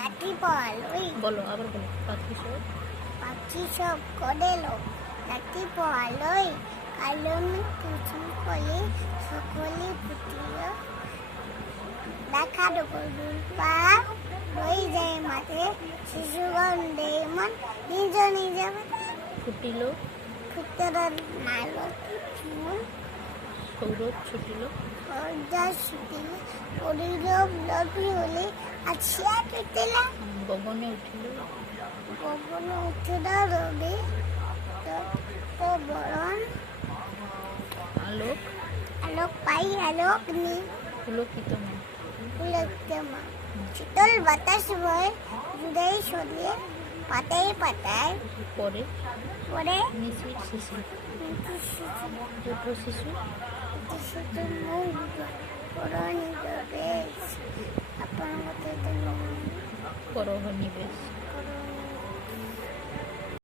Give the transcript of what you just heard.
লাঠি বল ওই বলো আবার বলো। পাখি সব করে লোক লাঠি বল ওই কালন কুচুম করে সকলে ফুটিল দেখা গরুর পা রই যায় মাঠে শিশুগণ মন নিজ নিজ ফুটিল ফুটের নালতি ফুল সৌরভ ছুটিল সূর্যা ছুটিল পরিল লবি হলে আসিয়া পিটিলা গগনে উঠিল গগনে উঠিল রবি বরণ আলোক আলোক পাই আলোক নি পুলকিত মন পুলকিত মন শীতল বাতাস বয় হৃদয় সরিয়ে পাতায় পাতায় পরে পরে মিশির শিশির ছোট শিশু মুখ পরণি বেশ আপনার মতো পরহ নিবেশ